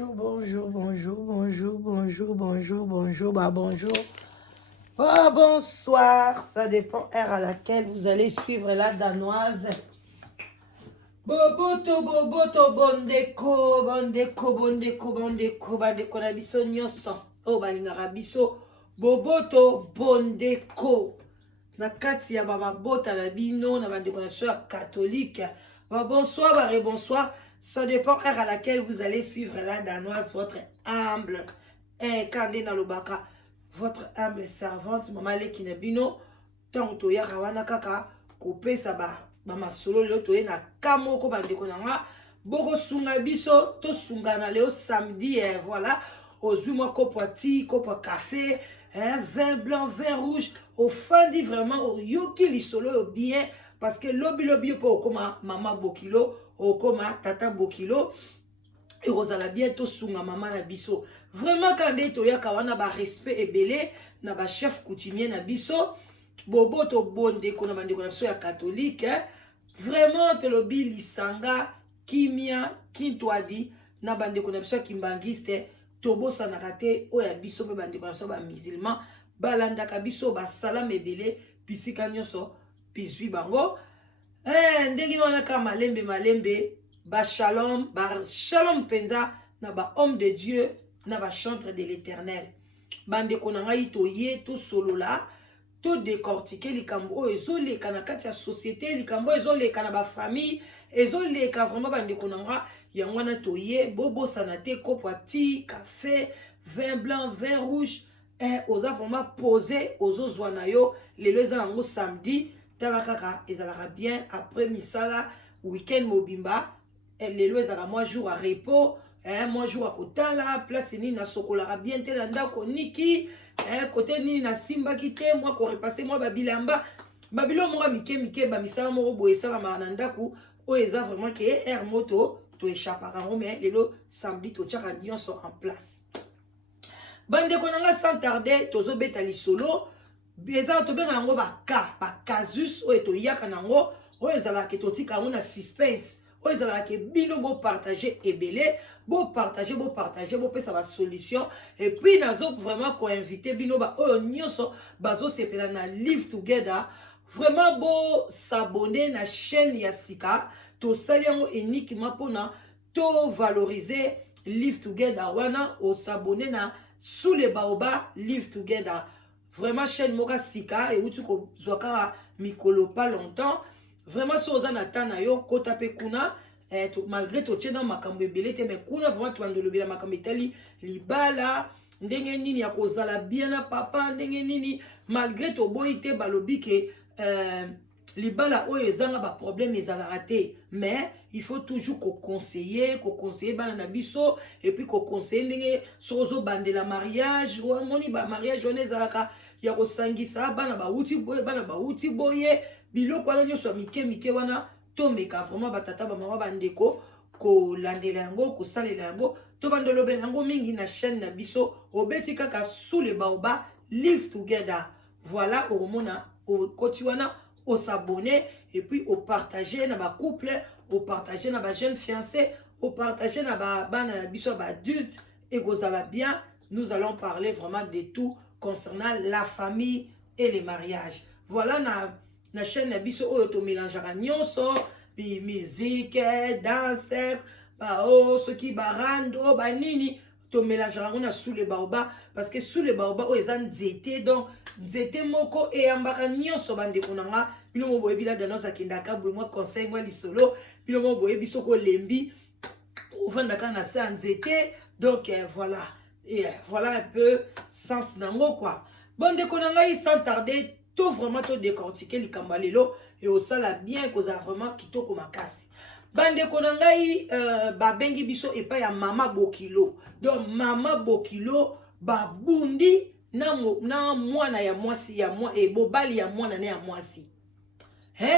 bonjour. Bonsoir, ça dépend heure à laquelle vous allez suivre la danoise. Boboto, bondeko, na biso nyonso. Oh, balingaka biso, boboto, bondeko. Na kati ya bamabota na bino, na bandeko na biso ya catholique. Bonsoir, bonsoir. Ça dépend heure à laquelle vous allez suivre la danoise, votre humble, Kande Nalobaka, votre humble servante, Maman Lekina Bino, tant to ya rawana kaka, couper sa ba solo le to na kamoko bandeko nanga, boko sunga biso, to sunga na leo samedi, voilà, ozui moi kopati, kopa café, vin blanc, vin rouge, au fin dit vraiment, au yoki li solo bien, parce que lobby po koma mama bokilo, okoma tata bokilo et rozala bientôt sunga mama na biso vraiment quand to yaka wana ba respect ebele na ba chef coutumier na biso bobo to bonde ko na bande ko na biso ya catholique vraiment to lobi lisanga kimia kintwadi na bande ko na biso kimbangiste to bosa na kate o ya biso pe bande ko na biso ba musulman balanda ka biso ba salam ebele bisika nyonso bizwi bango ndenge wana ka malembe ba shalom penza na ba homme de Dieu na ba chantre de l'Éternel bande konanga ito ye to solola to décortiquer likambo ezoleka na kati ya société likambo ezoleka na ba famille ezoleka vraiment bande konanga yangwana to ye bobo sanate kopati café vin blanc vin rouge oza vraiment posé ozozwa na yo lelo eza nango samedi talakaka ezalaka bien après misala week-end mobimba lelo ezalaka moi jour à repos moi jour à kotala place nini na sokolaka bien te na ndako niki côté nini na simba kite moi ko repasser moi babilamba babilo mo mike ba misala mo boye sala na ndako o eza vraiment que air moto to échappera ngo mais lelo samedi to tchaka nyonso en place bande konanga sans tarder tozo betali solo beza to benga ngo ba casus o eto yaka nango o ezala ke totika ngo na suspense o ezala ke bino bo partager ebele bo partager bo pesa ba solution et puis nazo vraiment ko inviter bino ba o nyonso bazo sepela na live together vraiment bo s'abonner na chaîne ya Sika to sali ngo uniquement pona to valoriser live together wana o s'abonner na sous les baobas live together. Vraiment chaîne moka Sika et où tu zwaka mikolo pas longtemps vraiment so ozana tana yo kota pe kuna malgré to tchena makambo ebelete mais kuna vraiment to andolobela makambo etali libala ndenge nini ya kozala bien na papa ndenge nini malgré to boyite balobi ke libala oyo ezanga ba problème ezala raté mais il faut toujours conseiller bana na biso et puis conseiller ndenge sozo bandela mariage ou moni ba mariage on ezalaka ya kosangisa bana ba uti boye biloko wana nyonso mike wana tomeka vraiment batata ba mama bandeko ko landela yango ko salela yango to bandolobe yango mingi na chaîne na biso obeti kaka sous les baobas live together voilà au mona au kotiwana au s'abonner et puis au partager na ba couple au partager na ba jeune fiancé au partager na ba bana na biso ba adulte et gozala bien nous allons parler vraiment de tout concernant la famille et les mariages voilà na chaîne na biso oyo to mélangeaka nyonso bi musique danse ba ce qui barando ba nini to mélangeaka na sous les baobas parce que sous les baobas o ezan nzete donc nzete moko e ambaka nyonso bande konanga bino mo boye bila danosa kindaka boye moi conseil moi lisolo bino mo boye biso ko lembi ovandaka na sa nzete donc voilà et voilà un peu sens nango quoi bande konanga sans tarder tout vraiment tout décortiquer likambo lelo et au sala bien koza vraiment kitoko makasi bande konangai babengi biso epa ya mama bokilo donc mama bokilo babundi na mwana ya mwasi ya mwa e bobali ya mwana na ya mwasi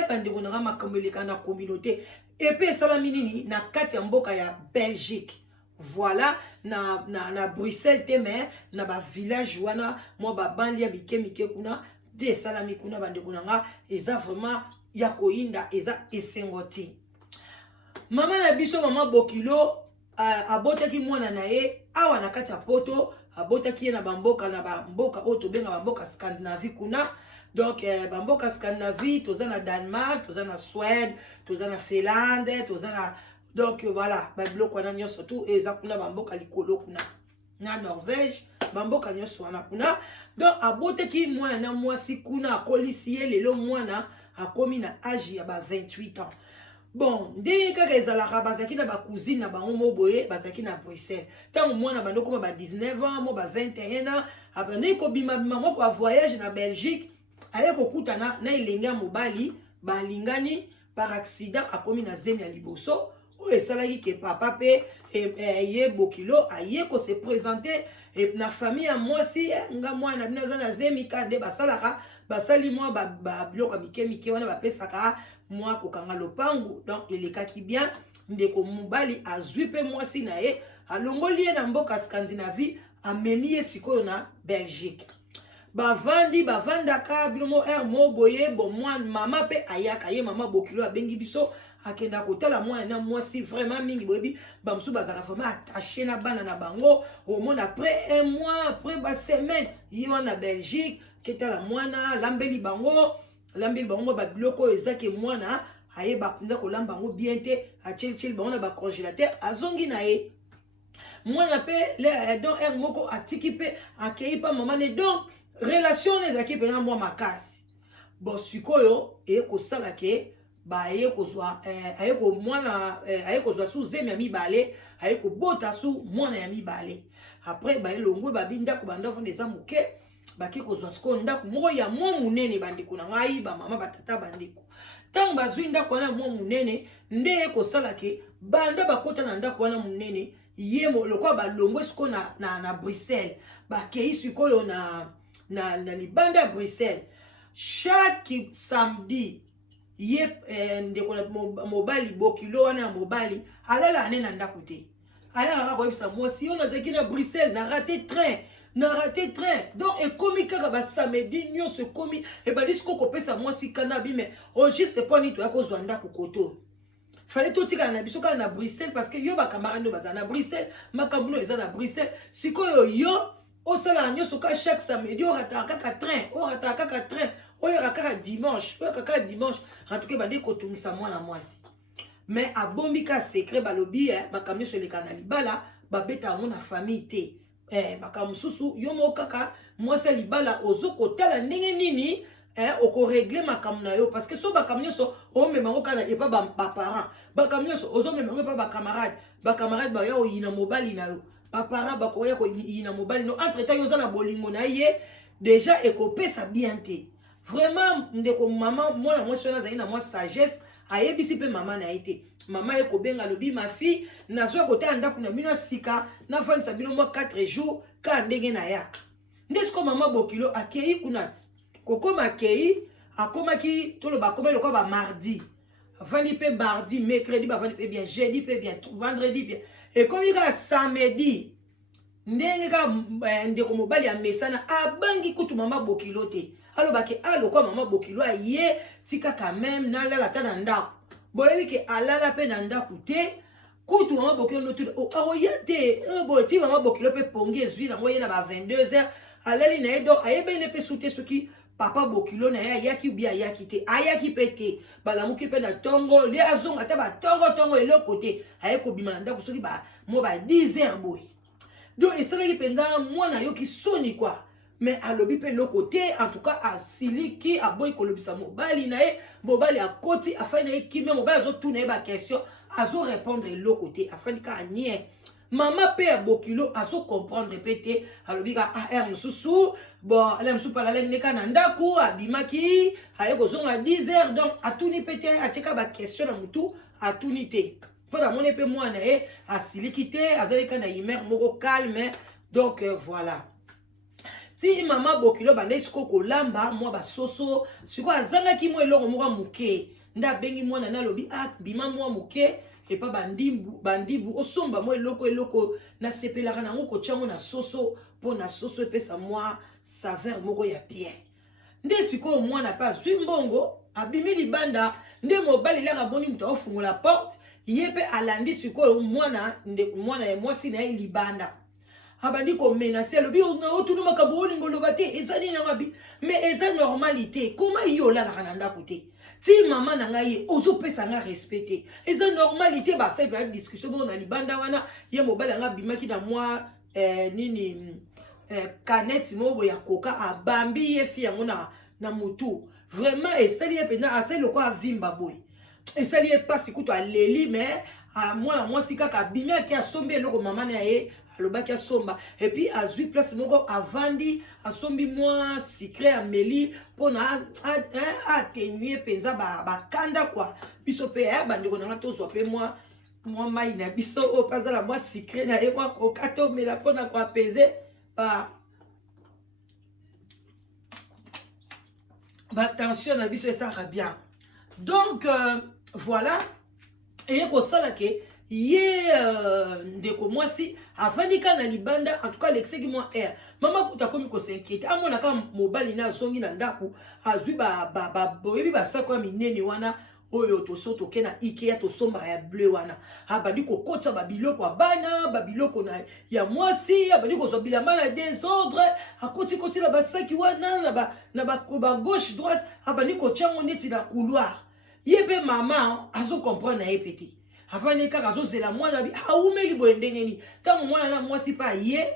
bande konanga makambo eleka na communauté epe salami nini na kati ya mboka ya Belgique voilà na Bruxelles te mais na ba village wana moi ba banlia mike kuna de salami kuna bande konanga eza vraiment ya koinda eza esengoti mama na biso mama bokilo abotaki mwana na ye awa na kati ya poto, abotaki ye na bamboka oyo tobenga bamboka Scandinavie kuna. Donc bamboka Scandinavie toza na Danemark, toza na Suède, toza na Finlande, toza na donc voilà babiloko wana nyonso tu eza kuna bamboka likolo kuna na Norvège, bamboka nyonso wana kuna. Donc abotaki mwana na mwasi kuna, akolisi ye lelo mwana akomi na âge ya ba 28 ans. Bon, ndenge kaka ezalaka bazaki na ba cousine na bango mo boye bazaki na Bruxelles. Tango mwana bando koma ba 19 ans, mo ba 21 ans, abandi ko bima moko ba voyage na Belgique, aye kokutana na elenge ya mobali, balingani par accident akomi na zemi ya liboso. Oyo esalaki ke papa pe ye bokilo aye ko se présenter na famille ya mwasi nga mwana bino za na zemi kande basalaka basali mwa ba biloko mike wana bapesaka mwa kokanga lopangu. Donc elekaki bien, ndeko mobali azwi pe mwasi na ye alongoli ye na mboka Scandinavie amemi ye sikoyo na Belgique. Bavandaka bilomo mo boye bon mwana mama pe ayaka ye mama bokilo abengi biso akenda kotala mwana na mwasi vraiment mingi boyebi bamsu bazaka vraiment attaché na bana na bango au monde après un mois après ba semaine ye wana Belgique ketala mwana lambeli bango ba biloko ezaki mwana aye bakunza kolamba bango bien te acheli bango na ba congélateur azongi na ye mwana pe le donc moko atiki pe akei pa mama ne donc relation ezaki pe na mwa makasi. Bon sikoyo ko sala ke ba aye kozwa aye ko mwana aye kozwa sous zemi ya mibale aye ko bota sous mwana ya mibale. Après ba elongwe ba binda ko banda fond eza muke baki kozwa siko ndako moko ya mwa munene bandeko na ngai ba mama batata bandeko. Tango bazwi ndako wana mwa munene nde ko sala ke banda bakota na ndako wana munene ye lokwa balongwe siko na Bruxelles bakei sikoyo na libanda ya Bruxelles. Chaque samedi ye ndeko mobali bokilo wana mobali alala ane na ndako te aya koyebisa mwasi yo nazaki na Bruxelles na raté train donc ekomi kaka ba samedi nyonso ekomi ebandi siko kopesa mwasi kana bime o juste poni to yakozwa ndako koto fallait tout tika na biso kana na Bruxelles parce que yo ba camarade baza na Bruxelles makambulo eza na Bruxelles sikoyo yo osala nyonso ka chaque samedi o rataka kaka train oyo kaka dimanche en tout cas bandi kotungisa mwana mwasi mais abombi ka secret balobi makamyo sur le canal libala babeta ngo na famille te makamususu yo mo kaka mwasi libala ozokotala ndenge nini oko régler makamna yo parce que so bakamyo so o mema ngo kana e pa ba parents bakamyo so ozo mema ngo pa ba camarade ba yo yina mobali na yo ba parents ba ko ya ko yina mobali no entre temps yo za na bolingo na ye déjà ekopesa bien te. Vraiment ndeko mama mwana mwasi wana zali na mwa sagesse ayebisi pe mama na ite mama eko benga lobi ma fille nazwa kota ndako na bino sika na vanisa bino mwa 4 jours ka ndenge na ya ndesko mama bokilo akei kunati kokoma akei akomaki toloba komelo kwa ba mardi vandi pe mardi mercredi ba vandi pe bien jeudi pe bien vendredi bien et comme il y a samedi ndenge ka ndeko mobali ya mesana abangi kutu mama bokilo te alo bake alo kwa mama bokilo aye tika quand même na lala ta na ndako boyebi ke alala pe na ndako te kutu mama bokilo no tu o aroyate bo ti mama bokilo pe pongi ezwi na moye na ba 22h alali na edo ayebe ne pe soute soki papa bokilo na ya yaki ubia yaki te ayaki pete balamuki pe na tongo le azonga ta ba tongo eloko te aye ko bima na ndako soki ba mo ba 10h boy. Donc et ça qui pendant moi na yo ki soni quoi mais alobi pe le côté en tout cas à sili ki a boy kolobisa mobali na e mobali a koti afin na ki même mobali zo tourner ba question azo répondre le côté afin ka nie maman pe a bokilo azo comprendre pété alobi ka ah mususu bon ala mususu pala lengene kana ndaku abimaki aye ko zonga 10h donc atuni pété a teka ba question na mutu atuni te pendant mon épée moi à silikité azali kana imer moko calme donc voilà si maman bokilo bande siko kolamba moi ba soso siko azanga ki mo eloko moko muke nda bengi mwana na lobi bima moi muke et pas bandibu osomba mo eloko na sepelaka na ngo kochango na soso po na soso pesa moi saveur moko ya bien nde siko mwana pa zwi mbongo abimi libanda nde mobali laka boni mutu afungola porte ye pe alandi sikoyo mwana ya mwasi na ye libanda abandi ko menacer lobi otuna makambo olingo loba te eza nini ngabi mais eza normalité comment yo la na ndako te ti mama na ngai ozopesa nga respecter eza normalité ba ça peut discussion bon na libanda wana ye mobali nga bimaki na moi nini canette mobo ya koka abambi ye fi yango na mutu vraiment esali ye pena asali loko avimba boy esali ye pasi kutu aleli mais mwana mwasi kaka bimaki asombi eloko mama na ye alobaki asomba et puis azui place moko avandi asombi mwa secret ameli pona atténuer penza bakanda kwa biso pe bandeko na tozwa pe mwa mai na biso o pazala mwa secret na ye mwa kokato mela pona kwa peze tension na biso esaka bien donc voilà et ko sala ke ye ndeko mwasi avandika na libanda en tout cas l'exeki moi air mama kuta komi ko s'inquiète amona ka mobali na zongi na ndako azwi boyebi basako ya minene wana oyo tosoto ke na IKEA tosomba ya bleu wana abandi kokotsa babiloko abana babiloko na ya mwasi abandi kozwa bilamba na désordre akoti na basaki wana na ba gauche droite abandi kotyango neti na couloir ye pe mama azo comprendre na ye petit avani kaka azozela mwana bi aumeli boye ndenge nini ntango mwana na mwasi pa ye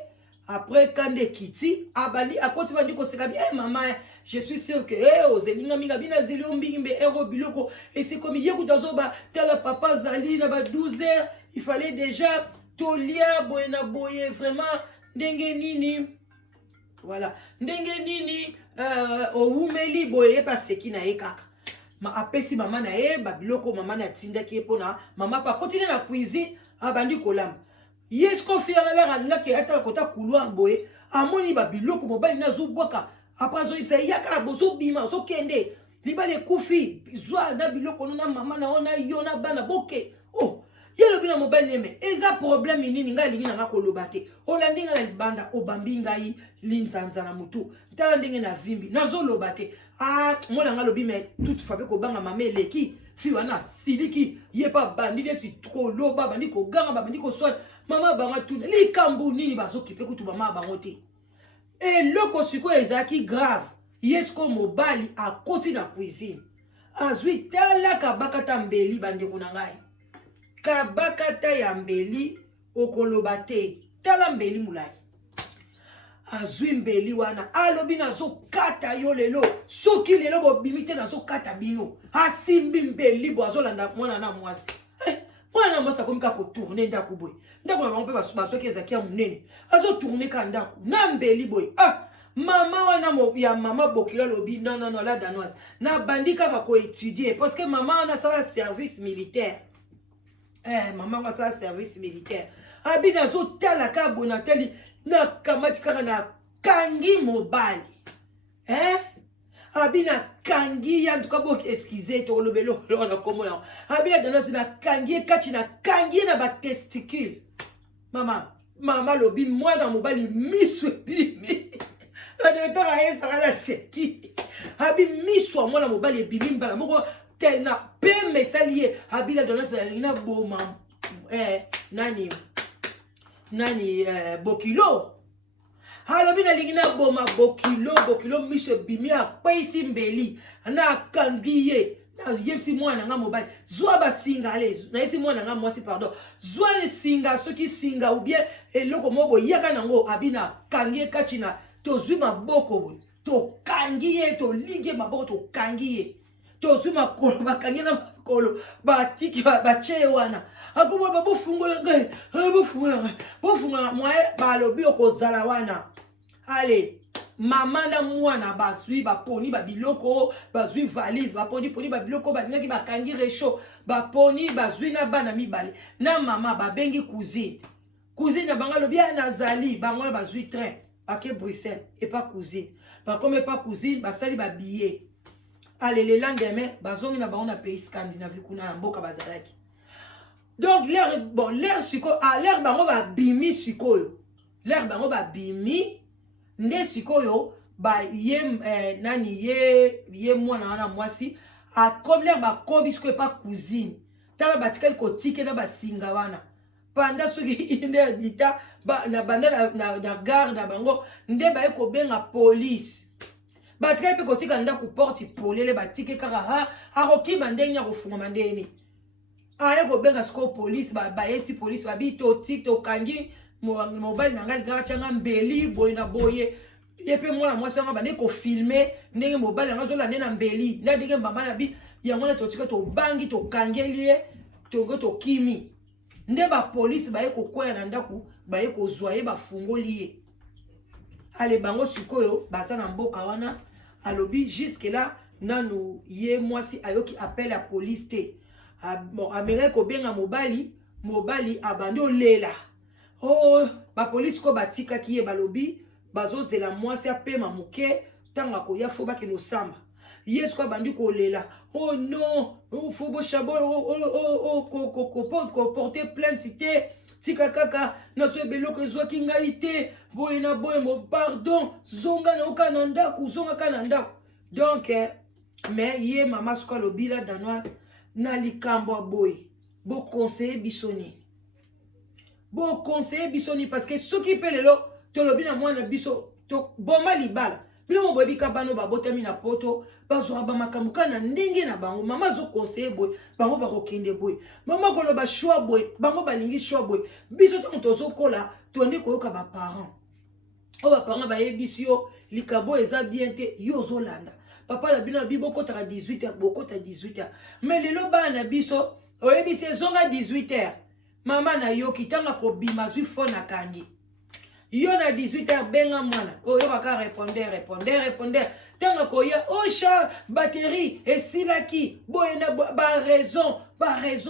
après kande kiti abandi akoti bandi koseka bi mama je suis sûr que ozelinga minga bina zeli mbingimbe ero biloko et c'est comme ye kutazoba tala papa zali na ba 12 heures il fallait déjà tolia boye na boye vraiment ndenge nini voilà ndenge nini oumeli boye pa seki na ye kaka ma apesi mama na ye babiloko mama na tindaki pona mama pa continue na cuisine abandi kolamba yesko fiana la ranga ke ata kota couloir boye amoni babiloko mobali na zobwaka après zo ibsa yaka bozo bima zo kende libale kufi zwa na biloko na mama na ona yona bana boke oh yelo bina mobali neme eza problème nini ngai lingi na koloba te olandinga na libanda obambi ngai linzanza na mutu tala ndenge na vimbi nazo loba te mona nga lobi mais toute fois ko banga mama eleki fi wana siliki ye pa bandi desi ko loba bandi ko ganga bandi ko soa mama banga tuna likambu nini bazokipe kutu mama bango te et loko siko ezaki grave yesko mobali akoti na cuisine azwi tala kabakata mbeli bandeko na ngai kabakata ya mbeli okoloba te tala mbeli mulai azwi mbeli wana alobi nazokata yo lelo soki lelo bobimite nazokata bino asimbi mbeli bo azolanda mwana na mwasi mwana mwasi akomika kotourne ndako boye ndako na bango mpe basoki ezaki ya monene azotourne ka ndako na mbeli boye mama wana ya mama bokila lobi non la danoise na bandi kaka koétudier parce que mama wana asala service militaire mama wana asala service militaire abi nazotala ka bonateli na kamati kaka na kangi mobali abi na kangi ya ntuka boki excusez to lobelo na komona abi na danoise na kangi kati na kangi na ba testicule mama lobi mwana mobali miso bimi adetaka ye sakala seki abi miso mwana mobali ebimi mbala moko tena pe mesali ye abi na danoise na boma nani bokilo alobi na lingi na boma bokilo miso bimi akweisi mbeli na kangi ye na yebisi mwana nga mobali zwa basinga ale na yesi mwana nga mwasi pardon zwa singa soki singa ou bien eloko mobo yaka nango abi na kangi kati na tozwi maboko boye tokangi ye tolingi maboko tokangi ye tozwi makolo bakangi na makolo batiki batie wana akubo babofungola ngai bofungola mwaye balobi okozala wana ale mama na mwana bazwi baponi babiloko bazwi valise baponi babiloko balingaki bakangi resho baponi bazwi na bana mibale na mama babengi cousine na bango lobi nazali bango bazwi train ake Bruxelles et pas cousine comme pas cousine basali ba billet allez le lendemain bazongi na bango na pays scandinavie kuna na mboka bazalaki donc l'air siko l'air bango ba bimi sikoyo l'air bango ba bimi nde sikoyo ba ye nani ye mwana wana mwasi a comme l'air ba kobi ce que pas cousine tala batikali kotike na basinga wana pendant ce qui inde dita ba na banda na garde na bango nde ba ko benga police batikali pe kotika nda ku porte polele batike kaka ha roki bandenya ko funga mandeni aye ko benga sko police ba esi police ba bito tiktok kangi mobile nanga gara changa mbeli boy na boye yepe mwana mwasi nga bane ko filmer ndenge mobile nga zola nena mbeli nda ndenge mbamba na bi yango na totika to bangi to kangeli to kimi nde ba police ba ye ko kwea na ndaku ba ye ko zwaye ba fungoli ye ale bango sikoyo baza na mboka wana alobi jusque là nanu ye mwasi ayoki appel à police te bon amere ko benga mobali abando lela oh ba police ko batika ki ye balobi bazo zela mwasi apema muke tanga ko ya foba ke no samba yes ko bandi ko lela oh non faut bo chabo ko porter plainte tika kaka na so belo ko zo kinga ite boy na boy mo pardon zonga na okananda ku zonga kananda donc mais ye mama sko lobila danoise na likambo boy bo conseiller bisoni parce que ce qui peut lelo to lobina mwana biso to boma libala bilo mo bobi kabano ba botami na poto bazo ba makamuka na ndenge na bango mama zo conseiller boy bango ba kokende boy mama ko loba choix boy bango balingi choix boy biso to tozo kola to ndi ko yoka ba parents o ba parents ba yebisio likabo eza bien te yo zolanda papa la bino bibo ko ta 18h boko ta 18h mais lelo ba na biso o yebisi zonga 18h mama na yo kitanga ko bima zui phone akangi yo na 18h benga mwana o yo ka répondre tanga ko ya ocha batterie esilaki boye na ba raison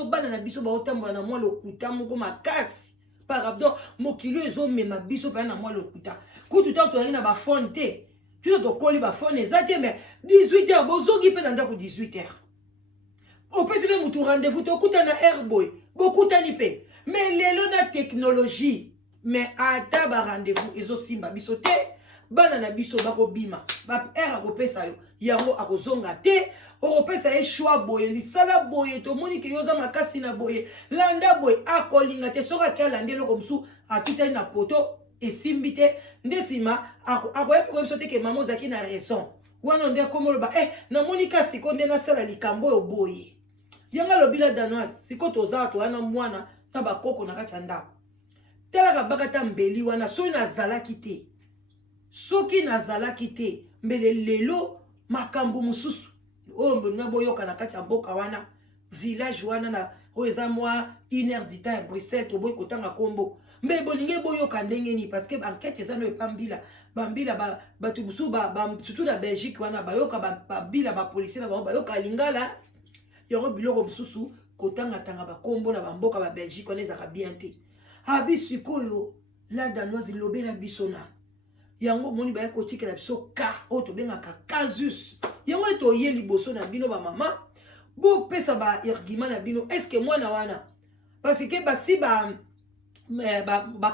bana na biso ba otambola na mwa lokuta moko makasi par abdon mokilo ezo mema biso pa na mwa lokuta kutu tanto na ba phone te tu to koli ba phone ezate mais 18h bozogi pe na ndako 18h o pesi be mutu rendez-vous to kuta na airboy bokutani pe mais lelo na technologie mais ata ba rendez-vous ezo simba biso te bana na biso bako bima ba era ko pesa yo yango akozonga te o pesa e choix boye li sala boye to moni ke yoza makasi na boye landa boye akolinga te soka ke landelo comme sou atita na poto esimbi te ndesima akoye ko biso te ke mamo zaki na raison wana nde komolo ba na moni kasi ko nde na sala likambo yo boye yanga lobila danoise siko toza to wana mwana na bakoko na kati ya ndako telaka bakata mbeli wana soki nazalaki te mbele lelo makambo mususu oyo na boyoka na kati ya mboka wana village wana na oyo eza mwa 1h du temps ya Bruxelles to boy kotanga kombo mbe bolinge boyoka ndenge ni parce que enquête eza no epambila bambila batu busu surtout na Belgique wana bayoka bambila ba policier na bayoka lingala yango biloko mususu kotanga tanga bakombo na bamboka ba Belgique wana ezaka bien te abisikoyo la danoise lobela bisona yango moni ba ko tikela biso ka o to benga ka casus yango to ye liboso na bino ba mama bo pesa ba argument na bino est-ce que mwana wana parce que basi ba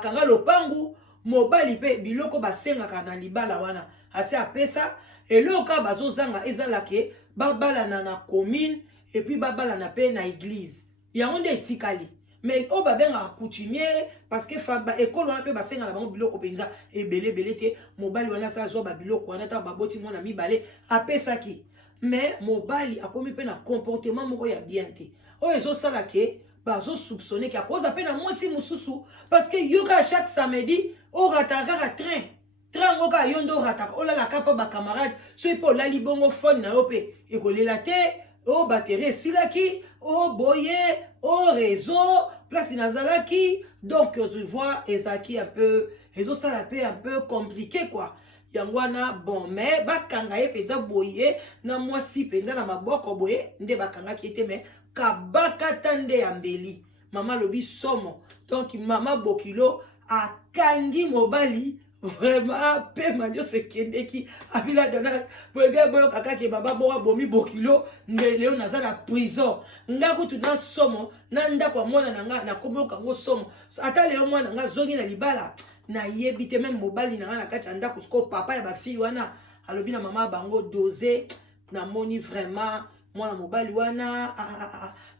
kanga lopangu mobali pe biloko basenga kana libala wana ase apesa eloka bazozanga ezalake babala na commune et puis babala na pe na église yango nde etikali mais o ba benga coutumier parce que fa ba école wana pe basenga na bango biloko penza ebele te mobali wana sa zo ba biloko wana ta baboti mona mibale apesaki mais mobali akomi pe na comportement moko ya bien te o ezo sala ke bazo soupçonner ki akoza pe na mwasi mususu parce que yoka chaque samedi o rataka train ngoka yondo rataka o la la kapa ba camarade so ipo la libongo phone na yo pe ekolela te o batterie silaki o boye o réseau place nazalaki donc je vois ezaki un peu réseau ça un peu compliqué quoi yangwana bon mais bakanga ye peza boye na mwasi penda na maboko boye nde bakanga ki ete mais kabaka tande ya mbeli mama lobi somo donc mama bokilo akangi mobali vraiment pe manjo sekendeki abila donas boye boyo kaka ke baba boa bomi bokilo ndele on naza na prison ngakutu na somo na ndako mwana nanga na komboka ngo somo ata leo mwana nga zongi na libala na yebite même mobali na kati ya ndako sko papa ya ba fille wana alobi na mama bango doser na moni vraiment mwana mobali wana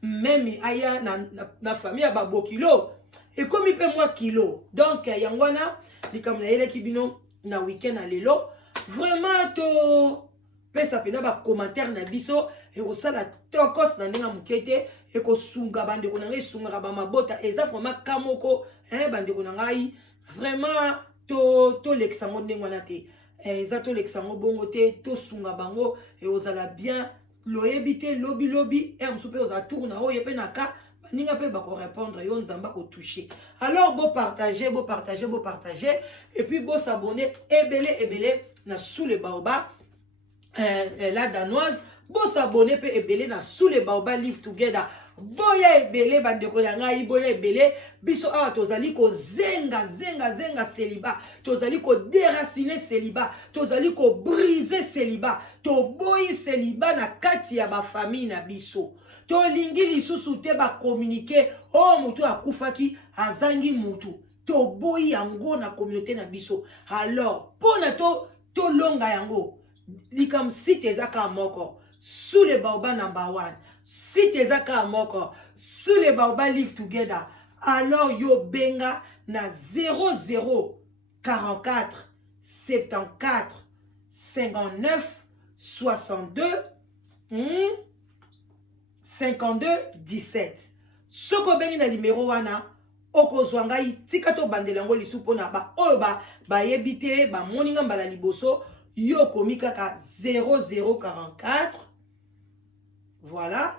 même aya na famille ba bokilo et comme il peut moi kilo donc yangwana likambo na yele kibino na week-end à lelo vraiment to pesa pena ba commentaire na biso et osala tokos na ndinga mukete et ko sunga bande ko ngai sunga ba mabota eza vraiment kamoko bande ko ngai vraiment to l'exango ndinga na te eza to l'exango bongo te to sunga bango et osala bien loyebite lobi et msupe oza tourna o yepe naka ninga pe ba ko répondre yo nzamba ko toucher alors beau partager et puis beau s'abonner ebele na sous le baobab la danoise beau s'abonner pe ebele na sous le baobab live together boya ebele bandeko ya ngai boya ebele biso awa tozali ko zenga célibat tozali ko déraciner célibat tozali ko briser célibat to boyi célibat na kati ya ba famille na biso to lingi lisusu te ba communiquer oh mutu akufaki azangi mutu to boyi yango na communauté na biso alors pona to longa yango likam site ezaka moko sous le baobab number 1 site ezaka moko sous le baobab live together alors yo benga na 00 44 74 59 62 52 17 soko bengi na numéro wana okozwa ngai tika to bandela ngo lisu pona ba oyo ba yebite ba moninga mbala liboso yo komika ka 0044 voilà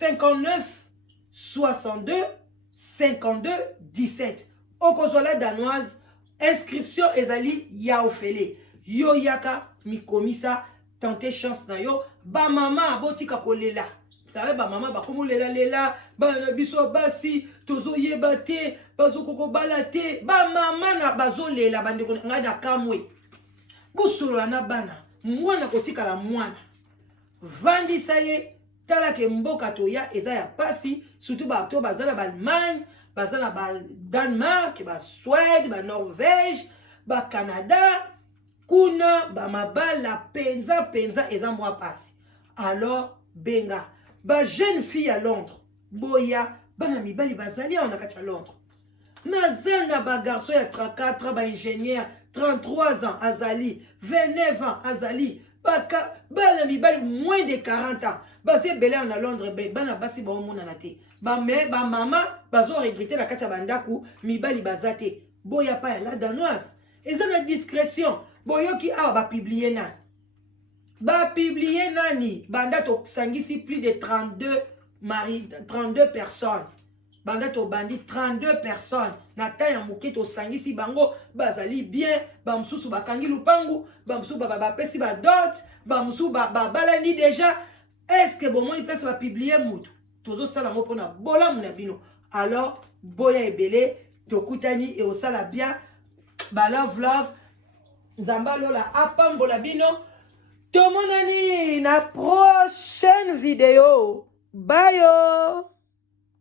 59 62 52 17 okozwa la danoise inscription ezali ya ofele yo yaka mikomisa tenter chance na yo ba mama botika kolela tawe ba mama ba komo lela ba biso basi tozo yeba te bazo koko balate ba mama na bazo lela bande ko ngada kamwe busula na bana mwana kotika la mwana vandi saye tala ke mboka toya eza ya pasi surtout ba to bazala ba Allemagne bazala ba Danemark ba Suède ba Norvège ba Canada kuna ba mabala penza eza mwa pasi alors benga ba jeune fille à Londres boya bana mibali bazali on akati à Londres nazanga ba garçon ya 34 ba ingénieur 33 ans azali 29 ans azali bana mibali moins de 40 ans basi belé en Londres bana basi ba omona na te ba mama bazo regretter la kati ya bandaku mibali bazate boya pa la danoise eza na discrétion boyoki awa ba publier nani banda to sangisi plus de 32 personnes banda to bandi 32 personnes na ta ya moke to sangisi bango bazali bien ba mususu bakangi lupangu ba mususu ba pesi ba dot ba mususu ba balandi déjà est-ce que bon moi place va publier mutu tozo sala mo pona bola muna bino alors boya ebele to kutani et osala bien ba love nzamba lola apambola bino tomonani na prochaine vidéo bye yo